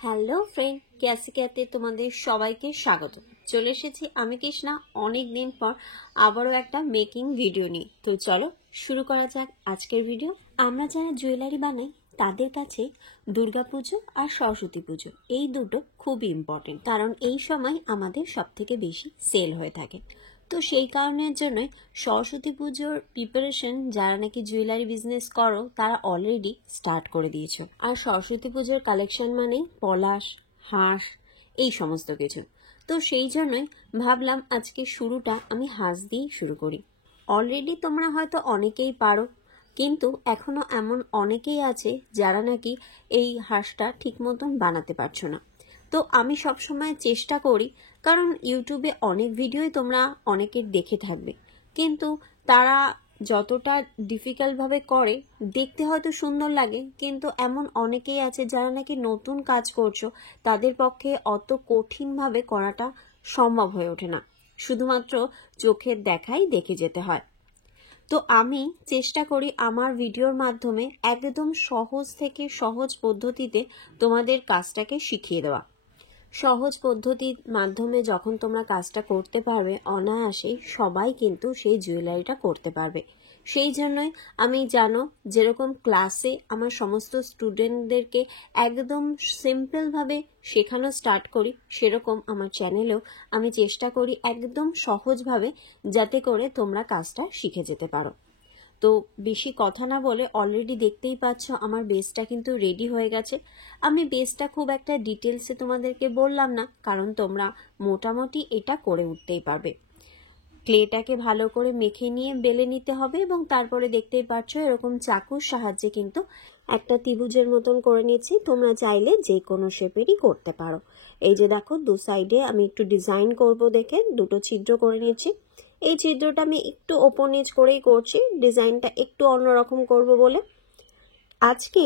Hello friend, ক্যাসিক্যাতে তোমাদের সবাইকে স্বাগত। চলে এসেছি আমি কৃষ্ণা অনেক দিন পর আবারও একটা মেকিং ভিডিও নিয়ে। তো চলো শুরু করা যাক আজকের ভিডিও। আমরা যারা জুয়েলারি বানাই তাদের কাছে দুর্গাপুজো আর সরস্বতী পুজো এই দুটো খুবই ইম্পর্টেন্ট, কারণ এই সময় আমাদের সব থেকে বেশি সেল হয়ে থাকে। তো সেই কারণের জন্য সরস্বতী পুজোর প্রিপারেশন যারা নাকি জুয়েলারি বিজনেস করো তারা অলরেডি স্টার্ট করে দিয়েছো। আর সরস্বতী পুজোর কালেকশন মানে পলাশ, হাঁস, এই সমস্ত কিছু। তো সেই জন্যই ভাবলাম আজকে শুরুটা আমি হাঁস দিয়েই শুরু করি। অলরেডি তোমরা হয়তো অনেকেই পারো, কিন্তু এখনো এমন অনেকেই আছে যারা নাকি এই হাঁসটা ঠিক মতন বানাতে পারছো না। তো আমি সবসময় চেষ্টা করি, কারণ ইউটিউবে অনেক ভিডিওই তোমরা অনেকের দেখে থাকবে, কিন্তু তারা যতটা ডিফিকাল্টভাবে করে দেখতে হয়তো সুন্দর লাগে, কিন্তু এমন অনেকেই আছে যারা নাকি নতুন কাজ করছো তাদের পক্ষে অত কঠিনভাবে করাটা সম্ভব হয়ে ওঠে না, শুধুমাত্র চোখের দেখাই দেখে যেতে হয়। তো আমি চেষ্টা করি আমার ভিডিওর মাধ্যমে একদম সহজ থেকে সহজ পদ্ধতিতে তোমাদের কাজটাকে শিখিয়ে দেওয়া। সহজ পদ্ধতির মাধ্যমে যখন তোমরা কাজটা করতে পারবে অনায়াসেই সবাই কিন্তু সেই জুয়েলারিটা করতে পারবে। সেই জন্যই আমি জানো যেরকম ক্লাসে আমার সমস্ত স্টুডেন্টদেরকে একদম সিম্পলভাবে শেখানো স্টার্ট করি, সেরকম আমার চ্যানেলেও আমি চেষ্টা করি একদম সহজভাবে, যাতে করে তোমরা কাজটা শিখে যেতে পারো। তো বেশি কথা না বলে অলরেডি দেখতেই পাচ্ছ আমার বেসটা কিন্তু রেডি হয়ে গেছে। আমি বেসটা খুব একটা ডিটেলসে তোমাদেরকে বললাম না, কারণ তোমরা মোটামুটি এটা করে উঠতেই পারবে। ক্লেটাকে ভালো করে মেখে নিয়ে বেলে নিতে হবে, এবং তারপরে দেখতেই পাচ্ছ এরকম চাকুর সাহায্যে কিন্তু একটা ত্রিভুজের মতন করে নিচ্ছি। তোমরা চাইলে যে কোনো শেপেরই করতে পারো। এই যে দেখো দু সাইডে আমি একটু ডিজাইন করব দেখে দুটো ছিদ্র করে নিচ্ছি। এই ছিদ্রটা আমি একটু ওপর নিচ করেই করছি, ডিজাইনটা একটু অন্যরকম করব বলে। আজকে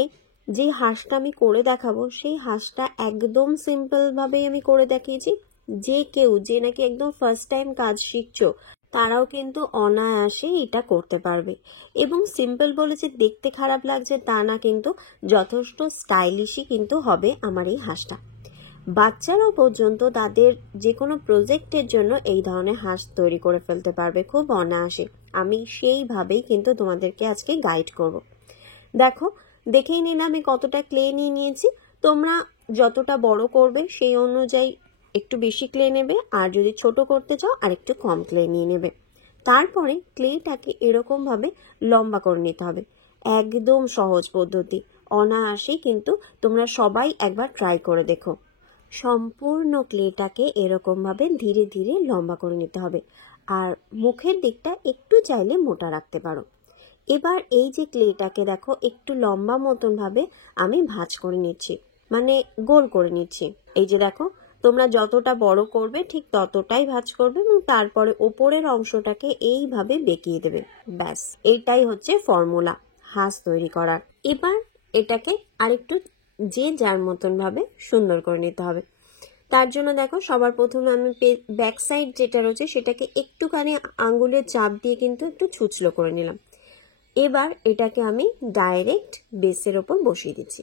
যে হাঁসটা আমি করে দেখাবো সেই হাঁসটা একদম সিম্পলভাবেই আমি করে দেখিয়েছি। যে কেউ যে নাকি একদম ফার্স্ট টাইম কাজ শিখছো তারাও কিন্তু অনায়াসে এটা করতে পারবে। এবং সিম্পল বলে যে দেখতে খারাপ লাগছে তা না, কিন্তু যথেষ্ট স্টাইলিশই কিন্তু হবে আমার এই হাঁসটা। বাচ্চারাও পর্যন্ত তাদের যে কোনো প্রজেক্টের জন্য এই ধরনের হাঁস তৈরি করে ফেলতে পারবে খুব অনায়াসে। আমি সেইভাবেই কিন্তু তোমাদেরকে আজকে গাইড করব। দেখো দেখেই নিন আমি কতটা ক্লে নিয়ে নিয়েছি। তোমরা যতটা বড় করবে সেই অনুযায়ী একটু বেশি ক্লে নেবে, আর যদি ছোট করতে চাও আর একটু কম ক্লে নিয়ে নেবে। তারপরে ক্লেটাকে এরকম ভাবে লম্বা করে নিতে হবে। একদম সহজ পদ্ধতি, অনায়াসেই কিন্তু তোমরা সবাই একবার ট্রাই করে দেখো। সম্পূর্ণ ক্লেটাকে এরকম ভাবে ধীরে ধীরে লম্বা করে নিতে হবে, আর মুখের দিকটা একটু চাইলে মোটা রাখতে পারো। এবার এই যে ক্লেটাকে দেখো একটু লম্বা মতন ভাবে আমি ভাঁজ করে নিচ্ছি, মানে গোল করে নিচ্ছি। এই যে দেখো তোমরা যতটা বড় করবে ঠিক ততটাই ভাঁজ করবে, এবং তারপরে ওপরের অংশটাকে এইভাবে বেঁকিয়ে দেবে। ব্যাস, এইটাই হচ্ছে ফর্মুলা হাঁস তৈরি করার। এবার এটাকে আরেকটু যে যার মতন ভাবে সুন্দর করে নিতে হবে। তার জন্য দেখো সবার প্রথমে আমি ব্যাক সাইড যেটা রয়েছে সেটাকে একটুখানি আঙ্গুলের চাপ দিয়ে কিন্তু একটু ছুঁচলো করে নিলাম। এবার এটাকে আমি ডাইরেক্ট বেসের ওপর বসিয়ে দিচ্ছি।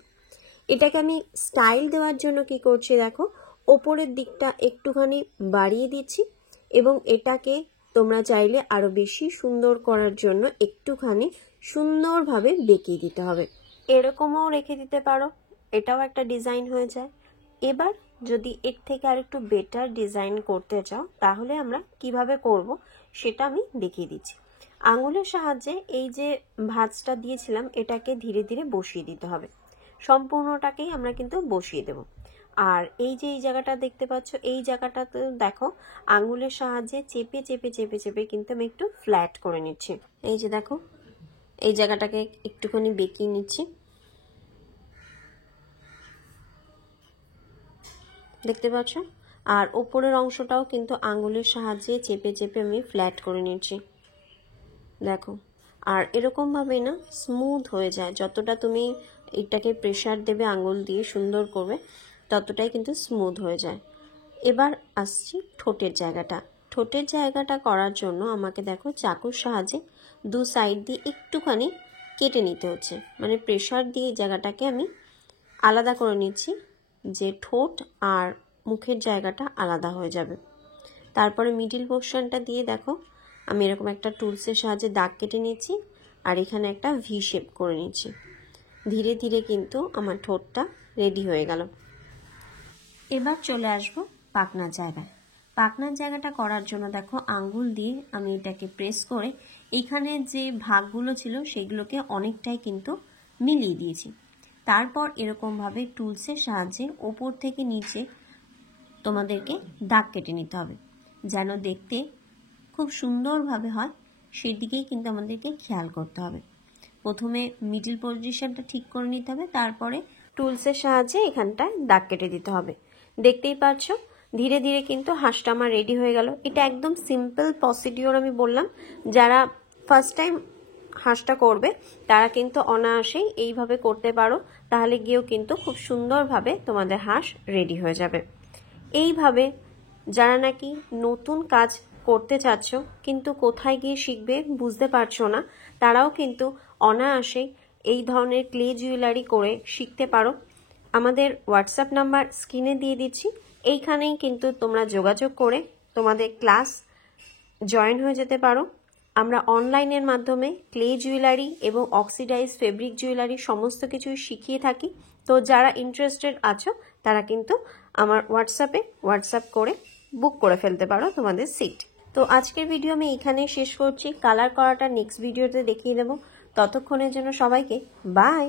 এটাকে আমি স্টাইল দেওয়ার জন্য কি করছি দেখো, ওপরের দিকটা একটুখানি বাড়িয়ে দিচ্ছি, এবং এটাকে তোমরা চাইলে আরো বেশি সুন্দর করার জন্য একটুখানি সুন্দরভাবে বেঁকিয়ে দিতে হবে। এরকমও রেখে দিতে পারো, এটাও একটা ডিজাইন হয়ে যায়। এবার যদি এর থেকে আর একটু বেটার ডিজাইন করতে চাও তাহলে আমরা কিভাবে করব সেটা আমি দেখিয়ে দিচ্ছি। আঙুলের সাহায্যে এই যে ভাঁজটা দিয়েছিলাম এটাকে ধীরে ধীরে বসিয়ে দিতে হবে। সম্পূর্ণটাকেই আমরা কিন্তু বসিয়ে দেব। আর এই যে এই জায়গাটা দেখতে পাচ্ছ, এই জায়গাটাতে দেখো আঙুলের সাহায্যে চেপে চেপে চেপে চেপে কিন্তু আমি একটু ফ্ল্যাট করে নিচ্ছি। এই যে দেখো এই জায়গাটাকে একটুখানি বেঁকিয়ে নিচ্ছি, দেখতে পাচ্ছ। আর ওপরের অংশটাও কিন্তু আঙুলের সাহায্যে চেপে চেপে আমি ফ্ল্যাট করে নিচ্ছি, দেখো। আর এরকম ভাবে না স্মুথ হয়ে যায়, যতটা তুমি এটাকে প্রেসার দেবে আঙুল দিয়ে সুন্দর করবে ততটাই কিন্তু স্মুথ হয়ে যায়। এবার আসছি ঠোঁটের জায়গাটা। ঠোঁটের জায়গাটা করার জন্য আমাকে দেখো চাকুর সাহায্যে দু সাইড দিয়ে একটুখানি কেটে নিতে হচ্ছে, মানে প্রেসার দিয়ে জায়গাটাকে আমি আলাদা করে নিচ্ছি। যে ঠোঁট আর মুখের জায়গাটা আলাদা হয়ে যাবে। তারপরে মিডিল পোর্শনটা দিয়ে দেখো আমি এরকম একটা টুলসের সাহায্যে দাগ কেটে নিচ্ছি আর এখানে একটা ভি শেপ করে নিচ্ছি। ধীরে ধীরে কিন্তু আমার ঠোঁটটা রেডি হয়ে গেল। এবার চলে আসব পাখনার জায়গায়। পাখনার জায়গাটা করার জন্য দেখো আঙ্গুল দিয়ে আমি এটাকে প্রেস করে এইখানে যে ভাগগুলো ছিল সেগুলোকে অনেকটাই কিন্তু মিলিয়ে দিয়েছি। তারপর এরকমভাবে টুলসের সাহায্যে ওপর থেকে নিচে তোমাদেরকে দাগ কেটে নিতে হবে, যেন দেখতে খুব সুন্দরভাবে হয় সেদিকেই কিন্তু আমাদেরকে খেয়াল করতে হবে। প্রথমে মিডল পজিশনটা ঠিক করে নিতে হবে, তারপরে টুলসের সাহায্যে এখানটায় দাগ কেটে দিতে হবে। দেখতেই পাচ্ছ ধীরে ধীরে কিন্তু হাঁসটা আমার রেডি হয়ে গেল। এটা একদম সিম্পল প্রসিডিওর আমি বললাম, যারা ফার্স্ট টাইম হাঁসটা করবে তারা কিন্তু অনায়াসেই এইভাবে করতে পারো, তাহলে গিয়েও কিন্তু খুব সুন্দরভাবে তোমাদের হাঁস রেডি হয়ে যাবে। এইভাবে যারা নাকি নতুন কাজ করতে চাচ্ছ কিন্তু কোথায় গিয়ে শিখবে বুঝতে পারছো না, তারাও কিন্তু অনায়াসেই এই ধরনের ক্লে জুয়েলারি করে শিখতে পারো। আমাদের হোয়াটসঅ্যাপ নাম্বার স্ক্রিনে দিয়ে দিচ্ছি, এইখানেই কিন্তু তোমরা যোগাযোগ করে তোমাদের ক্লাস জয়েন হয়ে যেতে পারো। আমরা অনলাইনের মাধ্যমে ক্লে জুয়েলারি এবং অক্সিডাইজ ফেব্রিক জুয়েলারি সমস্ত কিছুই শিখিয়ে থাকি। তো যারা ইন্টারেস্টেড আছো তারা কিন্তু আমার হোয়াটসঅ্যাপ করে বুক করে ফেলতে পারো তোমাদের সিট। তো আজকের ভিডিও আমি এখানেই শেষ করছি। কালার করাটা নেক্সট ভিডিওতে দেখিয়ে দেবো। ততক্ষণের জন্য সবাইকে বাই।